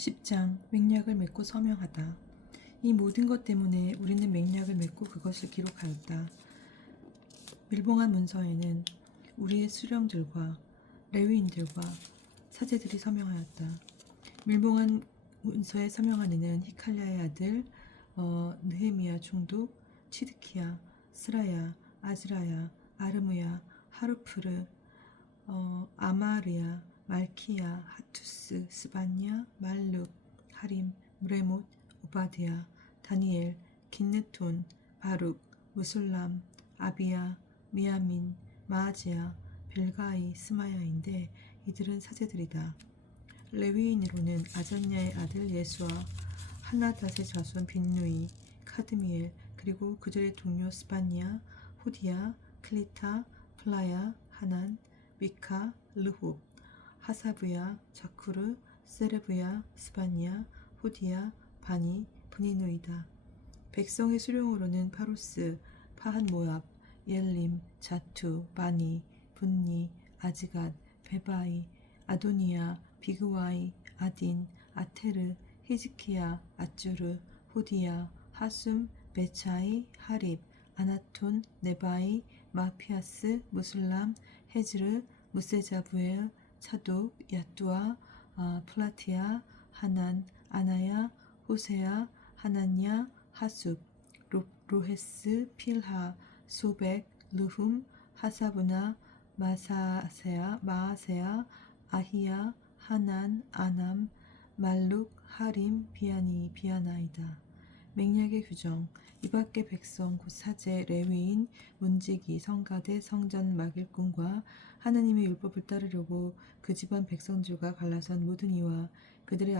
10장 맹약을 맺고 서명하다. 이 모든 것 때문에 우리는 맹약을 맺고 그것을 기록하였다. 밀봉한 문서에는 우리의 수령들과 레위인들과 사제들이 서명하였다. 밀봉한 문서에 서명한 이는 히칼랴의 아들 느헤미야 총독, 치드키야, 스라야, 아즈라야, 아르무야, 하루프르, 아마르야, 말키야, 하투스, 스반야, 말룩, 하림, 무레못, 오바드야, 다니엘, 긴느톤, 바룩, 무술람, 아비야, 미야민, 마아지야, 벨가이, 스마야인데 이들은 사제들이다. 레위인으로는 아잔야의 아들 예수와 하나닷의 자손 빈누이, 카드미엘, 그리고 그들의 동료 스바냐, 후디야, 클리타, 플라야, 하난, 미카, 르홉, 하사브야, 자쿠르, 세레브야, 스바냐, 후디야, 바니, 브니누이다. 백성의 수령으로는 파로스, 파한모압, 옐림, 자투, 바니, 분니, 아즈갓, 베바이, 아도니야, 비그와이, 아딘, 아테르, 히즈키야, 아쭈르, 호디야, 하숨, 베차이, 하립, 아나톤, 네바이, 마피아스, 무슬람, 헤즈르, 무세자부엘, 차독, 야뚜아, 플라티아, 하난, 아나야, 호세야, 하나냐, 하숲, 로헤스, 필하, 소백, 르훔, 하사브나, 마아세야, 아히야, 하난, 아남, 말룩, 하림, 비아나이다. 맹약의 규정. 이 밖의 백성 곧 사제, 레위인, 문지기, 성가대, 성전, 막일꾼과 하나님의 율법을 따르려고 그 집안 백성들과 갈라선 모든 이와 그들의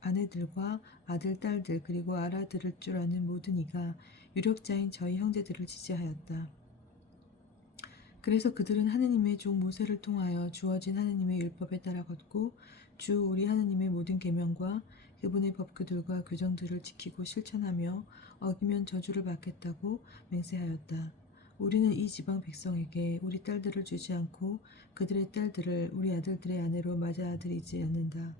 아내들과 아들, 딸들 그리고 알아들을 줄 아는 모든 이가 유력자인 저희 형제들을 지지하였다. 그래서 그들은 하느님의 종 모세를 통하여 주어진 하느님의 율법에 따라 걷고 주 우리 하느님의 모든 계명과 그분의 법규들과 규정들을 지키고 실천하며 어기면 저주를 받겠다고 맹세하였다. 우리는 이 지방 백성에게 우리 딸들을 주지 않고 그들의 딸들을 우리 아들들의 아내로 맞아들이지 않는다.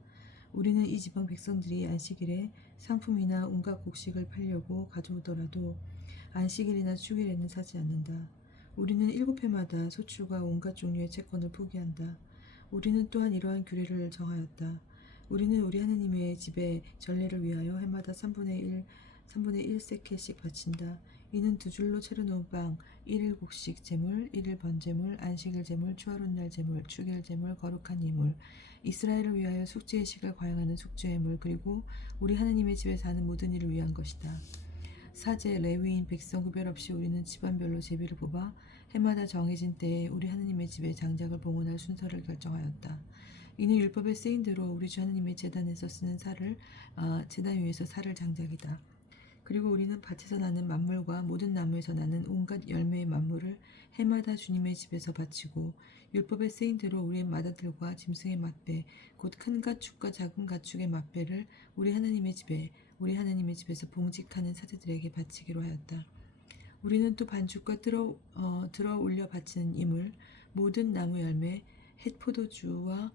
우리는 이 지방 백성들이 안식일에 상품이나 온갖 곡식을 팔려고 가져오더라도 안식일이나 축일에는 사지 않는다. 우리는 7회마다 소출과 온갖 종류의 채권을 포기한다. 우리는 또한 이러한 규례를 정하였다. 우리는 우리 하느님의 집에 전례를 위하여 해마다 3분의 1세켈씩 바친다. 이는 두 줄로 차려놓은 빵, 1일 곡식 제물, 1일 번제물, 안식일 제물, 추하룻날 제물, 축일 제물, 거룩한 예물, 이스라엘을 위하여 숙제의 식을 과양하는 숙제의물, 그리고 우리 하느님의 집에 사는 모든 일을 위한 것이다. 사제, 레위인, 백성 구별 없이 우리는 집안별로 제비를 뽑아 해마다 정해진 때에 우리 하느님의 집에 장작을 봉헌할 순서를 결정하였다. 이는 율법에 쓰인 대로 우리 주 하느님의 제단에서 쓰는 제단 위에서 살을 장작이다. 그리고 우리는 밭에서 나는 만물과 모든 나무에서 나는 온갖 열매의 만물을 해마다 주님의 집에서 바치고 율법에 쓰인 대로 우리의 맏아들과 짐승의 맛배 곧 큰 가축과 작은 가축의 맛배를 우리 하느님의 집에서 봉직하는 사제들에게 바치기로 하였다. 우리는 또 반죽과 들어 올려 바치는 이물, 모든 나무 열매, 햇포도주와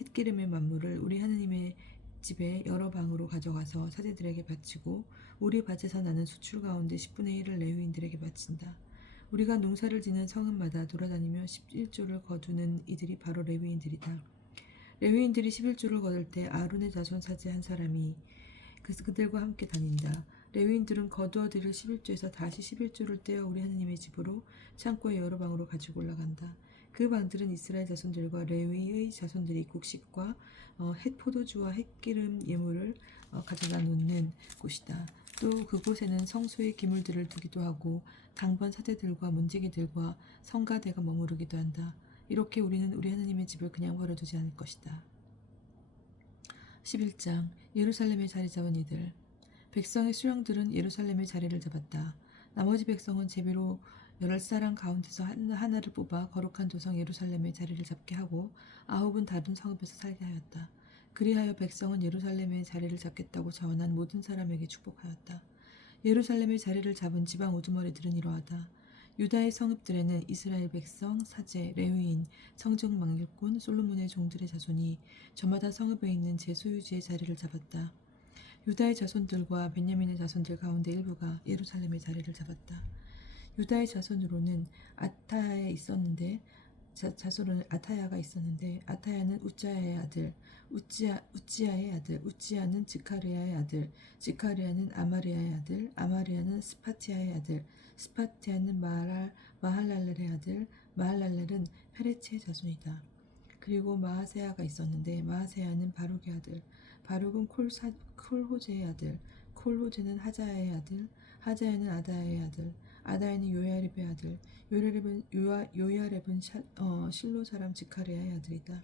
햇기름의 만물을 우리 하느님의 집에 여러 방으로 가져가서 사제들에게 바치고 우리 밭에서 나는 수출 가운데 10분의 1을 레위인들에게 바친다. 우리가 농사를 지는 성읍마다 돌아다니며 11조를 거두는 이들이 바로 레위인들이다. 레위인들이 11조를 거둘 때 아론의 자손 사제 한 사람이 그들과 함께 다닌다. 레위인들은 거두어들일 11조에서 다시 11조를 떼어 우리 하느님의 집으로 창고의 여러 방으로 가지고 올라간다. 그 방들은 이스라엘 자손들과 레위의 자손들이 곡식과 햇포도주와 햇기름 예물을 가져다 놓는 곳이다. 또 그곳에는 성소의 기물들을 두기도 하고 당번 사제들과 문지기들과 성가대가 머무르기도 한다. 이렇게 우리는 우리 하느님의 집을 그냥 버려두지 않을 것이다. 11장 예루살렘에 자리 잡은 이들. 백성의 수령들은 예루살렘에 자리를 잡았다. 나머지 백성은 제비로 8사람 가운데서 하나를 뽑아 거룩한 도성 예루살렘에 자리를 잡게 하고 9은 다른 성읍에서 살게 하였다. 그리하여 백성은 예루살렘에 자리를 잡겠다고 자원한 모든 사람에게 축복하였다. 예루살렘에 자리를 잡은 지방 우두머리들은 이러하다. 유다의 성읍들에는 이스라엘 백성, 사제, 레위인, 성정 망령꾼, 솔로몬의 종들의 자손이 저마다 성읍에 있는 제 소유지의 자리를 잡았다. 유다의 자손들과 베냐민의 자손들 가운데 일부가 예루살렘의 자리를 잡았다. 유다의 자손으로는 아타야에 있었는데 자손은 아타야가 있었는데 아타야는 우짜야의 아들, 우찌야의 아들, 우찌야는 지카리아의 아들, 지카리아는 아마리아의 아들, 아마리아는 스파티아의 아들, 스파티아는 마할랄렐의 아들, 마할랄렐은 페레치의 자손이다. 그리고 마하세야가 있었는데 마하세야는 바룩의 아들, 바룩은 콜호제의 아들, 콜호제는 하자야의 아들, 하자야는 아다야의 아들, 아다야는 요야렙의 아들, 요야렙은 실로 사람 지카리아의 아들이다.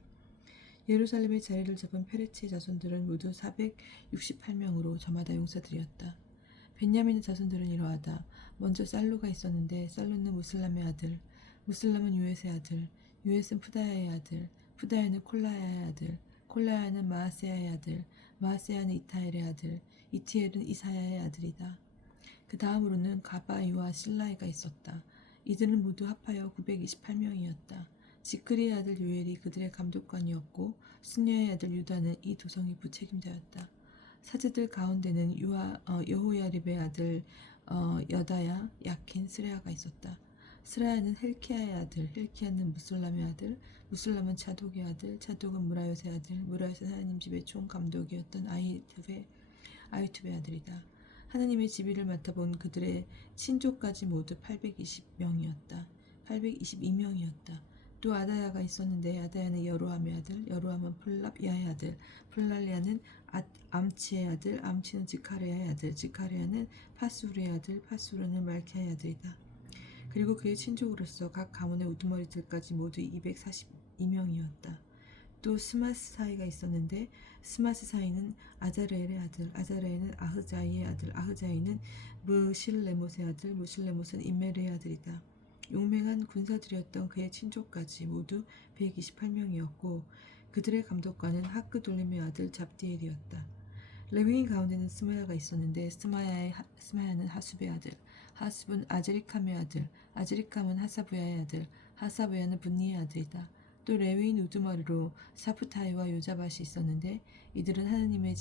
예루살렘의 자리를 잡은 페레치의 자손들은 모두 468명으로 저마다 용사들이었다. 벤야민의 자손들은 이러하다. 먼저 살루가 있었는데 살루는 무슬람의 아들, 무슬람은 유엣의 아들, 유엣은 푸다야의 아들, 푸다야는 콜라야의 아들, 콜라야는 마하세야의 아들, 마하세야는 이타엘의 아들, 이티엘은 이사야의 아들이다. 그 다음으로는 가바이와 실라이가 있었다. 이들은 모두 합하여 928명이었다. 지크리의 아들 요엘이 그들의 감독관이었고 스냐의 아들 유다는 이 도성의 부책임자였다. 사제들 가운데는 여호야립의 아들 여다야, 야킨, 스레아가 있었다. 스레아는 헬키야의 아들, 헬키야는 무술람의 아들, 무술람은 차독의 아들, 차독은 무라요의 아들, 무라요는 하나님 집의 총감독이었던 아이투베의 아들이다. 하나님의 지휘를 맡아본 그들의 친족까지 모두 820명이었다. 822명이었다. 또 아다야가 있었는데 아다야는 여로함의 아들, 여로함은 플랍야의 아들, 플랄리아는 암치의 아들, 암치는 지카레아의 아들, 지카레아는 파수르의 아들, 파수르는 말키아의 아들이다. 그리고 그의 친족으로서 각 가문의 우두머리들까지 모두 242명이었다. 또 스마스사이가 있었는데 스마스사이는 아자레엘의 아들, 아자레엘은 아흐자이의 아들, 아흐자이는 무실레못의 아들, 무실레못은 임메르의 아들이다. 용맹한 군사들이었던 그의 친족까지 모두 128명이었고 그들의 감독관은 하크돌림의 아들 잡디엘이었다. 레위인 가운데는 스마야가 있었는데 스마야는 하숲의 아들, 하숲은 아즈리캄의 아들, 아즈리캄은 하사부야의 아들, 하사부야는 분니의 아들이다. 또 레위인 우두머리로 사프타이와 요자밭이 있었는데 이들은 하나님의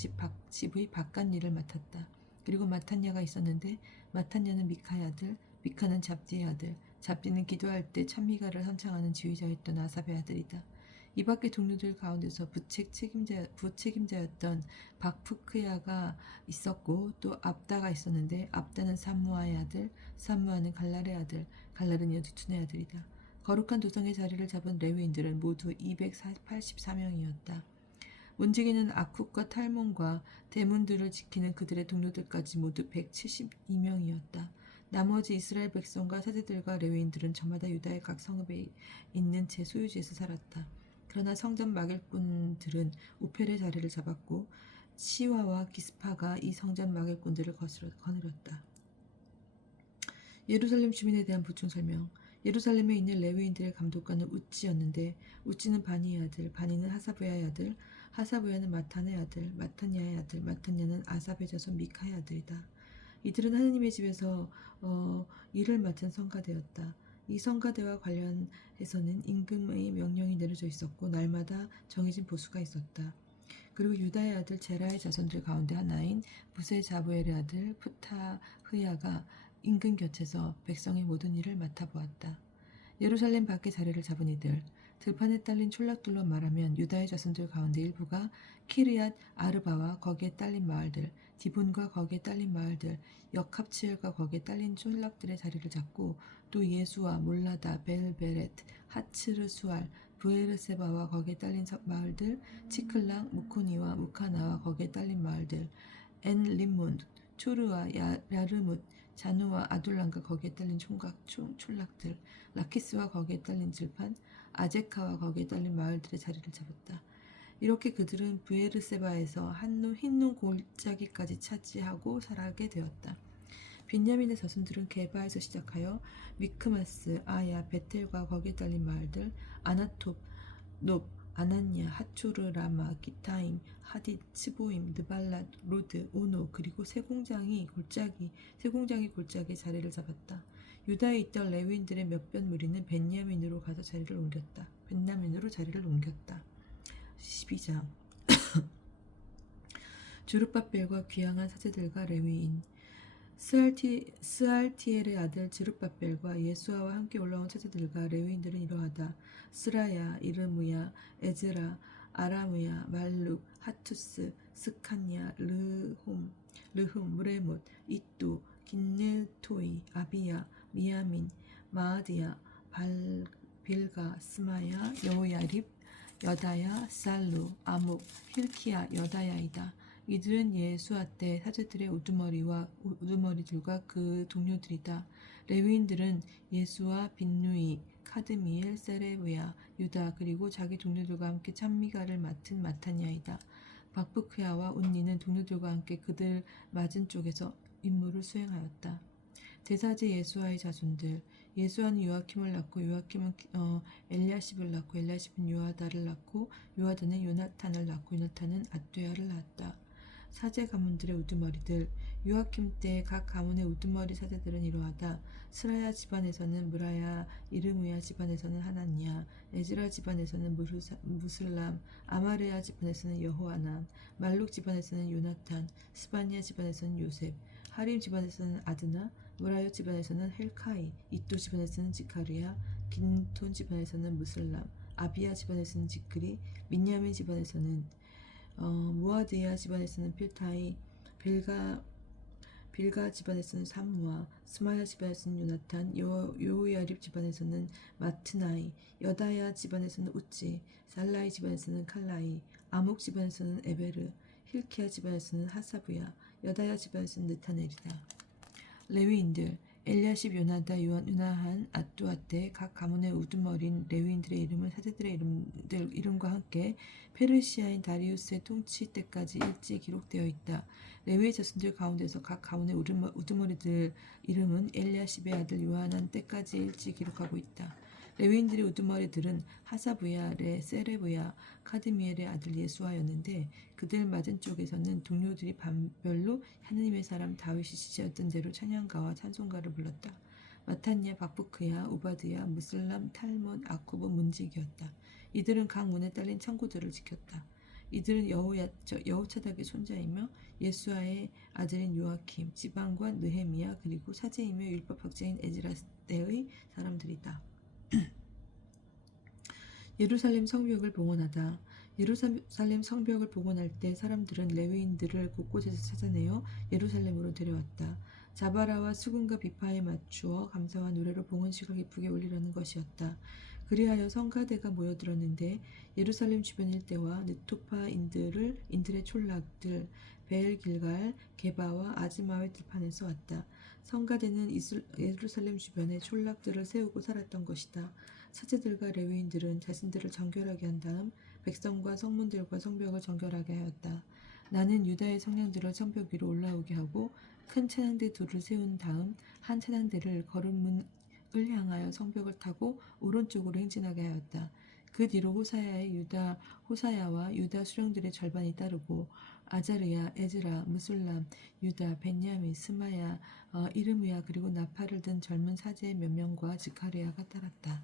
집의 바깥 일을 맡았다. 그리고 마탄야가 있었는데 마탄야는 미카의 아들, 미카는 잡디의 아들, 잡디는 기도할 때 찬미가를 선창하는 지휘자였던 아삽의 아들이다. 이 밖의 동료들 가운데서 부책임자였던 박푸크야가 있었고 또 압다가 있었는데 압다는 삼무아의 아들, 삼무아는 갈랄의 아들, 갈랄은 여두툰의 아들이다. 거룩한 도성의 자리를 잡은 레위인들은 모두 284명이었다. 문지기는 아쿡과 탈몬과 대문들을 지키는 그들의 동료들까지 모두 172명이었다. 나머지 이스라엘 백성과 사제들과 레위인들은 저마다 유다의 각 성읍에 있는 제 소유지에서 살았다. 그러나 성전 막일꾼들은 우펠의 자리를 잡았고 시와와 기스파가 이 성전 막일꾼들을 거느렸다. 예루살렘 주민에 대한 보충 설명. 예루살렘에 있는 레위인들의 감독관은 우찌였는데 우찌는 바니의 아들, 바니는 하사부야의 아들, 하사부야는 마탄의 아들, 마탄야의 아들, 마탄야는 아삽의 자손 미카의 아들이다. 이들은 하나님의 집에서 일을 맡은 성가대였다. 이 성가대와 관련해서는 임금의 명령이 내려져 있었고 날마다 정해진 보수가 있었다. 그리고 유다의 아들 제라의 자손들 가운데 하나인 부세자부엘의 아들 푸타흐야가 임금 곁에서 백성의 모든 일을 맡아보았다. 예루살렘 밖에 자리를 잡은 이들, 들판에 딸린 촌락들로 말하면 유다의 자손들 가운데 일부가 키르얏 아르바와 거기에 딸린 마을들, 디본과 거기에 딸린 마을들, 역합치엘과 거기에 딸린 촌락들의 자리를 잡고 또 예수와 몰라다, 벨베렛, 하츠르수알, 부에르세바와 거기에 딸린 마을들, 치클랑, 무코니와 무카나와 거기에 딸린 마을들, 엔림몬, 초르와 야르뭇, 자누와 아둘람과 거기에 딸린 촌락들, 라키스와 거기에 딸린 들판, 아제카와 거기에 딸린 마을들의 자리를 잡았다. 이렇게 그들은 부에르세바에서 흰눈 골짜기까지 차지하고 살아가게 되었다. 빈야민의 자손들은 게바에서 시작하여 미크마스, 아야, 베텔과 거기에 딸린 마을들, 아나톱, 높, 아나냐, 하초르, 라마, 기타임, 하딧, 츠보임, 느발랏, 로드, 오노 그리고 세 공장이 골짜기에 자리를 잡았다. 유다에 있던 레위인들의 몇몇 무리는 벤야민으로 가서 자리를 옮겼다. 벤야민으로 자리를 옮겼다. 12장 주룹바벨과 귀향한 사제들과 레위인 스알티엘의 아들 지룹바벨과 예수아와 함께 올라온 사제들과 레위인들은 이러하다. 스라야, 이르무야, 에즈라, 아라무야, 말룩, 하투스, 스칸야, 르흠, 무레못, 이뚜, 긴느토이, 아비야, 미야민, 마아디야, 빌가, 스마야, 여호야립, 여다야, 살루, 아목, 힐키야, 여다야이다. 이들은 예수아 때 사제들의 우두머리들과 그 동료들이다. 레위인들은 예수아, 빈누이, 카드미엘, 세레브야, 유다 그리고 자기 동료들과 함께 찬미가를 맡은 마타냐이다. 박부크야와 운니는 동료들과 함께 그들 맞은 쪽에서 임무를 수행하였다. 대사제 예수아의 자손들 예수아는 요아킴을 낳고 요아킴은 엘리야십을 낳고 엘리야십은 요아다를 낳고 요아다는 요나탄을 낳고 요나탄은 앗두야를 낳았다. 사제 가문들의 우두머리들 요아킴 때 각 가문의 우두머리 사제들은 이러하다. 스라야 집안에서는 무라야, 이르무야 집안에서는 하나냐, 에즈라 집안에서는 무슬람, 아마르야 집안에서는 여호하난, 말룩 집안에서는 요나탄, 스바냐 집안에서는 요셉, 하림 집안에서는 아드나, 무라요 집안에서는 헬카이, 이또 집안에서는 지카리야, 긴톤 집안에서는 무슬람, 아비야 집안에서는 지크리, 민야민 집안에서는 무아드야 집안에서는 필타이, 빌가 집안에서는 삼무아, 스마야 집안에서는 요나탄, 요야립 집안에서는 마트나이, 여다야 집안에서는 우찌, 살라이 집안에서는 칼라이, 아목 집안에서는 에베르, 힐키야 집안에서는 하사부야, 여다야 집안에서는 느타넬이다. 레위인들 엘리야십, 요나다, 요나한, 앗두아테 각 가문의 우두머린 레위인들의 이름은 사제들의 이름과 함께 페르시아인 다리우스의 통치 때까지 일찍 기록되어 있다. 레위의 자손들 가운데서 각 가문의 우두머리들 이름은 엘리야십의 아들 요하난 때까지 일찍 기록하고 있다. 레위인들의 우두머리들은 하사부야, 세레브야, 카드미엘의 아들 예수아였는데 그들 맞은 쪽에서는 동료들이 반별로 하느님의 사람 다윗이 지시했던 대로 찬양가와 찬송가를 불렀다. 마탄야, 박부크야, 우바드야, 무슬람, 탈몬, 아쿠브, 문직이었다. 이들은 각 문에 딸린 창고들을 지켰다. 이들은 여호차닥의 손자이며 예수아의 아들인 요아킴, 지방관 느헤미야 그리고 사제이며 율법학자인 에즈라 때의 사람들이다. 예루살렘 성벽을 봉헌하다. 예루살렘 성벽을 봉헌할 때 사람들은 레위인들을 곳곳에서 찾아내어 예루살렘으로 데려왔다. 자바라와 수금과 비파에 맞추어 감사와 노래로 봉헌식을 기쁘게 올리라는 것이었다. 그리하여 성가대가 모여들었는데 예루살렘 주변 일대와 느토파인들의 촌락들 베엘길갈, 게바와 아즈마의 들판에서 왔다. 성가대는 예루살렘 주변에 촌락들을 세우고 살았던 것이다. 사제들과 레위인들은 자신들을 정결하게 한 다음 백성과 성문들과 성벽을 정결하게 하였다. 나는 유다의 성령들을 성벽 위로 올라오게 하고 큰 찬양대 둘을 세운 다음 한 찬양대를 거름문을 향하여 성벽을 타고 오른쪽으로 행진하게 하였다. 그 뒤로 호사야와 유다 수령들의 절반이 따르고 아자르야, 에즈라, 무술람, 유다, 벤야민, 스마야, 이르무야 그리고 나팔을 든 젊은 사제의 몇 명과 지카리야가 따랐다.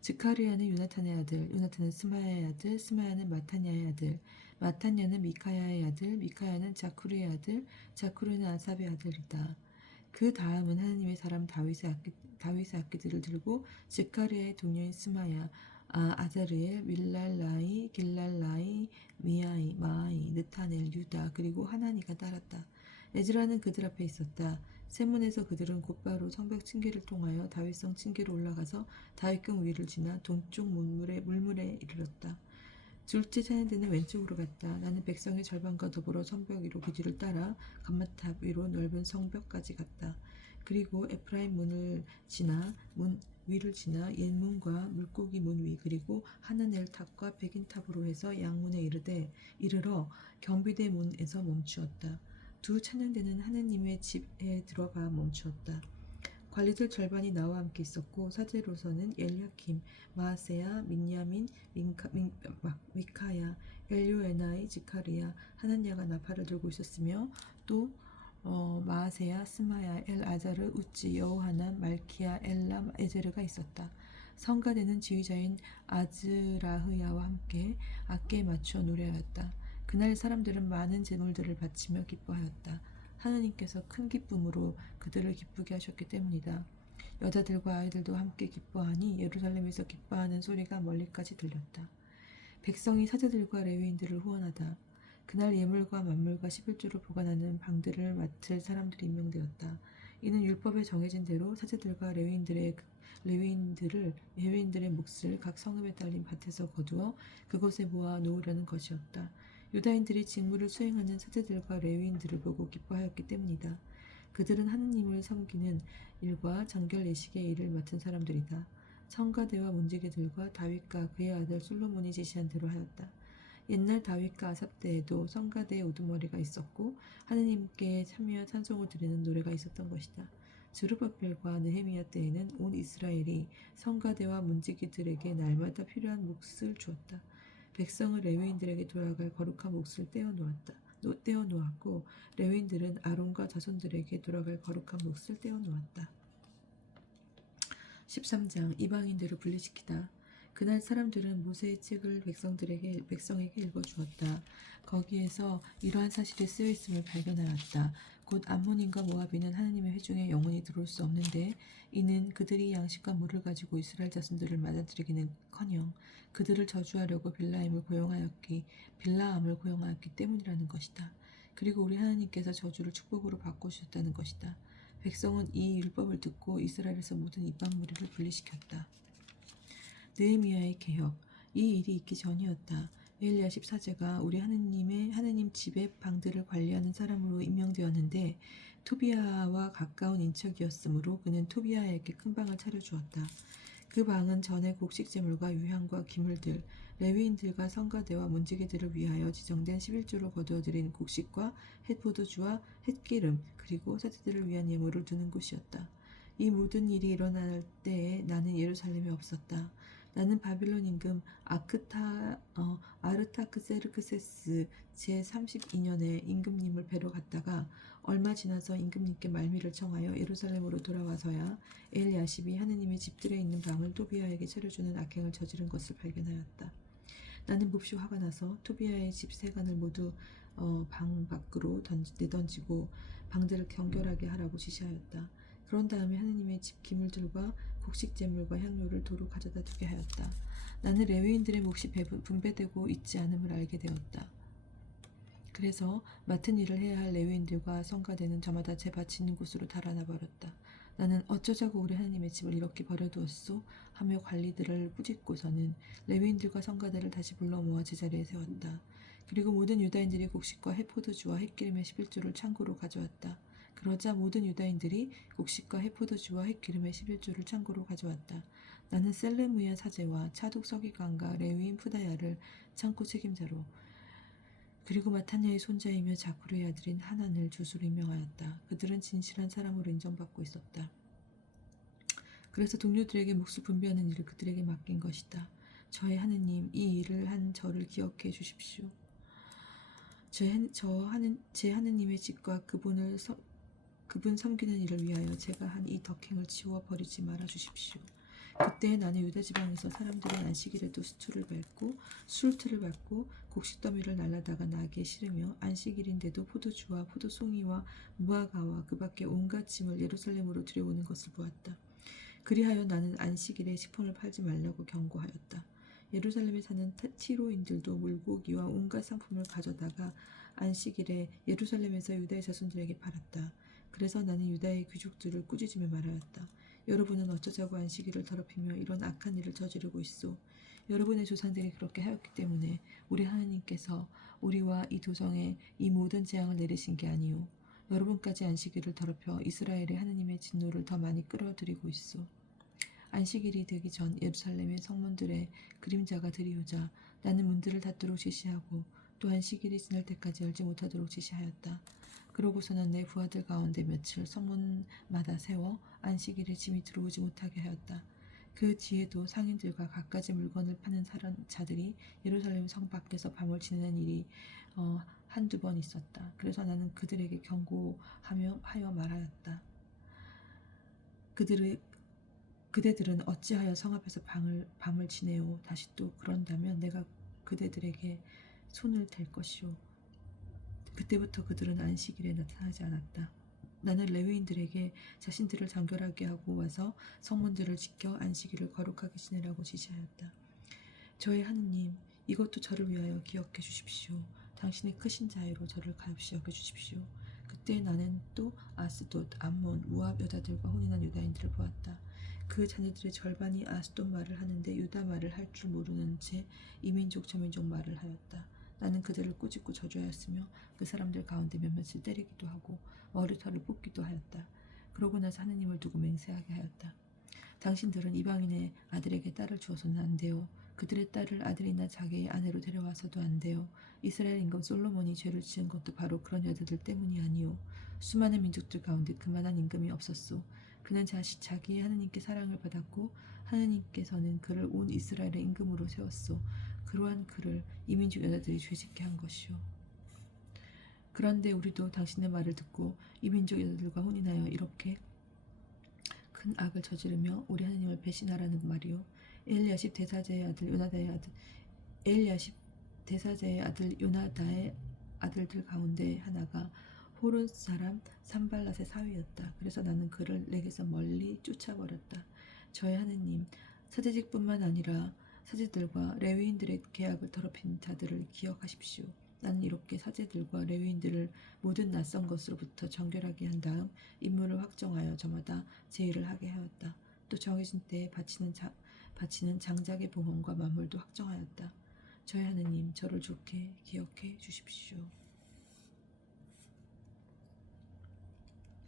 지카리야는 요나탄의 아들, 요나탄은 스마야의 아들, 스마야는 마타냐의 아들, 마타냐는 미카야의 아들, 미카야는 자쿠르의 아들, 자쿠르는 아삽의 아들이다. 그 다음은 하나님의 사람 다윗의 악기들을 들고 지카리야의 동료인 스마야, 아자르엘, 밀랄라이, 길랄라이, 미아이, 마아이, 느타넬, 유다 그리고 하나니가 따랐다. 에즈라는 그들 앞에 있었다. 세문에서 그들은 곧바로 성벽 층계를 통하여 다윗성 층계로 올라가서 다윗궁 위를 지나 동쪽 물물에 이르렀다. 둘째 찬양대는 왼쪽으로 갔다. 나는 백성의 절반과 더불어 성벽 위로 그 뒤를 따라 감마탑 위로 넓은 성벽까지 갔다. 그리고 에프라임 문을 지나 위를 지나 옛문과 물고기 문 위 그리고 하나넬 탑과 백인탑으로 해서 양문에 이르러 경비대 문에서 멈추었다. 두 찬양대는 하느님의 집에 들어가 멈추었다. 관리들 절반이 나와 함께 있었고 사제로서는 엘리야킴, 마아세야, 민야민, 미카야, 엘요에나이, 지카리야, 하나냐가 나팔을 들고 있었으며 또 마아세야, 스마야, 엘아자르, 우찌, 여호하난, 말키야, 엘람, 에제르가 있었다. 성가대는 지휘자인 아즈라흐야와 함께 악기에 맞춰 노래하였다. 그날 사람들은 많은 제물들을 바치며 기뻐하였다. 하느님께서 큰 기쁨으로 그들을 기쁘게 하셨기 때문이다. 여자들과 아이들도 함께 기뻐하니 예루살렘에서 기뻐하는 소리가 멀리까지 들렸다. 백성이 사제들과 레위인들을 후원하다. 그날 예물과 만물과 11조를 보관하는 방들을 맡을 사람들이 임명되었다. 이는 율법에 정해진 대로 사제들과 레위인들의 몫을 각 성읍에 딸린 밭에서 거두어 그곳에 모아 놓으려는 것이었다. 유다인들이 직무를 수행하는 사제들과 레위인들을 보고 기뻐하였기 때문이다. 그들은 하느님을 섬기는 일과 정결 예식의 일을 맡은 사람들이다. 성가대와 문지기들과 다윗과 그의 아들 솔로몬이 지시한 대로 하였다. 옛날 다윗과 아삽 때에도 성가대에 우두머리가 있었고 하느님께 참여 찬송을 드리는 노래가 있었던 것이다. 스룹바벨과 느헤미야 때에는 온 이스라엘이 성가대와 문지기들에게 날마다 필요한 몫을 주었다. 백성은 레위인들에게 돌아갈 거룩한 몫을 떼어 놓았고 레위인들은 아론과 자손들에게 돌아갈 거룩한 몫을 떼어 놓았다. 13장 이방인들을 분리시키다. 그날 사람들은 모세의 책을 백성에게 읽어주었다. 거기에서 이러한 사실이 쓰여 있음을 발견하였다. 곧 암몬인과 모압인은 하나님의 회중에 영원히 들어올 수 없는데 이는 그들이 양식과 물을 가지고 이스라엘 자손들을 맞아들이기는커녕 그들을 저주하려고 빌라암을 고용하였기 때문이라는 것이다. 그리고 우리 하나님께서 저주를 축복으로 바꾸셨다는 것이다. 백성은 이 율법을 듣고 이스라엘에서 모든 이방 무리를 분리시켰다. 느헤미야의 개혁. 이 일이 있기 전이었다. 엘리야십 사제가 우리 하느님 집의 방들을 관리하는 사람으로 임명되었는데 토비아와 가까운 인척이었으므로 그는 토비아에게 큰 방을 차려주었다. 그 방은 전에 곡식제물과 유향과 기물들, 레위인들과 성가대와 문지기들을 위하여 지정된 11조로 거두어들인 곡식과 햇포도주와 햇기름 그리고 사제들을 위한 예물을 두는 곳이었다. 이 모든 일이 일어날 때에 나는 예루살렘에 없었다. 나는 바빌론 임금 아르타크세르크세스 제32년에 임금님을 뵈러 갔다가 얼마 지나서 임금님께 말미를 청하여 예루살렘으로 돌아와서야 엘야십이 하느님의 집들에 있는 방을 토비아에게 차려주는 악행을 저지른 것을 발견하였다. 나는 몹시 화가 나서 토비아의 집 세간을 모두 방 밖으로 내던지고 방들을 경결하게 하라고 지시하였다. 그런 다음에 하느님의 집 기물들과 곡식제물과 향료를 도로 가져다 두게 하였다. 나는 레위인들의 몫이 분배되고 있지 않음을 알게 되었다. 그래서 맡은 일을 해야 할 레위인들과 성가대는 저마다 제 바치는 곳으로 달아나 버렸다. 나는 어쩌자고 우리 하나님의 집을 이렇게 버려두었소? 하며 관리들을 꾸짖고서는 레위인들과 성가대를 다시 불러 모아 제자리에 세웠다. 그리고 모든 유다인들이 곡식과 햇포도주와 햇기름의 11조를 창고로 가져왔다. 그러자 모든 유다인들이 곡식과 햇포도주와 햇기름의 11조를 창고로 가져왔다. 나는 셀레무야 사제와 차독 서기관과 레위인 푸다야를 창고 책임자로 그리고 마타냐의 손자이며 자쿠르의 아들인 하난을 주수로 임명하였다. 그들은 진실한 사람으로 인정받고 있었다. 그래서 동료들에게 몫을 분배하는 일을 그들에게 맡긴 것이다. 저의 하느님, 이 일을 한 저를 기억해 주십시오. 제 하느님의 집과 그분 섬기는 일을 위하여 제가 한 이 덕행을 지워 버리지 말아 주십시오. 그때 나는 유다 지방에서 사람들은 안식일에도 수르트를 밟고 곡식더미를 날라다가 나귀에 실으며 안식일인데도 포도주와 포도송이와 무화과와 그 밖에 온갖 짐을 예루살렘으로 들여오는 것을 보았다. 그리하여 나는 안식일에 식품을 팔지 말라고 경고하였다. 예루살렘에 사는 티로인들도 물고기와 온갖 상품을 가져다가 안식일에 예루살렘에서 유다의 자손들에게 팔았다. 그래서 나는 유다의 귀족들을 꾸짖으며 말하였다. 여러분은 어쩌자고 안식일을 더럽히며 이런 악한 일을 저지르고 있소. 여러분의 조상들이 그렇게 하였기 때문에 우리 하나님께서 우리와 이 도성에 이 모든 재앙을 내리신 게 아니오. 여러분까지 안식일을 더럽혀 이스라엘의 하느님의 진노를 더 많이 끌어들이고 있소. 안식일이 되기 전 예루살렘의 성문들의 그림자가 드리우자 나는 문들을 닫도록 지시하고 또 안식일이 지날 때까지 열지 못하도록 지시하였다. 그러고서는 내 부하들 가운데 며칠 성문마다 세워 안식일에 짐이 들어오지 못하게 하였다. 그 뒤에도 상인들과 갖가지 물건을 파는 자들이 예루살렘 성 밖에서 밤을 지내는 일이 한두 번 있었다. 그래서 나는 그들에게 경고하여 말하였다. 그대들은 어찌하여 성 앞에서 밤을 지내오. 다시 또 그런다면 내가 그대들에게 손을 댈 것이오. 그때부터 그들은 안식일에 나타나지 않았다. 나는 레위인들에게 자신들을 정결하게 하고 와서 성문들을 지켜 안식일을 거룩하게 지내라고 지시하였다. 저의 하느님, 이것도 저를 위하여 기억해 주십시오. 당신의 크신 자애로 저를 가엾이 여겨 주십시오. 그때 나는 또 아스돗, 암몬, 모압 여자들과 혼인한 유다인들을 보았다. 그 자녀들의 절반이 아스돗 말을 하는데 유다 말을 할 줄 모르는 채 이민족 저민족 말을 하였다. 나는 그들을 꾸짖고 저주하였으며 그 사람들 가운데 몇몇을 때리기도 하고 머리털을 뽑기도 하였다. 그러고 나서 하느님을 두고 맹세하게 하였다. 당신들은 이방인의 아들에게 딸을 주어서는 안 돼요. 그들의 딸을 아들이나 자기의 아내로 데려와서도 안 돼요. 이스라엘 임금 솔로몬이 죄를 지은 것도 바로 그런 여자들 때문이 아니요. 수많은 민족들 가운데 그만한 임금이 없었소. 그는 자기의 하느님께 사랑을 받았고 하느님께서는 그를 온 이스라엘의 임금으로 세웠소. 그러한 그를 이민족 여자들이 죄짓게 한 것이요. 그런데 우리도 당신의 말을 듣고 이민족 여자들과 혼인하여 이렇게 큰 악을 저지르며 우리 하느님을 배신하라는 말이요. 엘리야십 대사제의 아들 요나다의 아들들 가운데 하나가 호론 사람 산발랏의 사위였다. 그래서 나는 그를 내게서 멀리 쫓아버렸다. 저의 하느님, 사제직뿐만 아니라 사제들과 레위인들의 계약을 더럽힌 자들을 기억하십시오. 나는 이렇게 사제들과 레위인들을 모든 낯선 것으로부터 정결하게 한 다음 임무를 확정하여 저마다 제의를 하게 하였다. 또 정해진 때에 바치는 장작의 봉헌과 만물도 확정하였다. 저의 하느님, 저를 좋게 기억해 주십시오.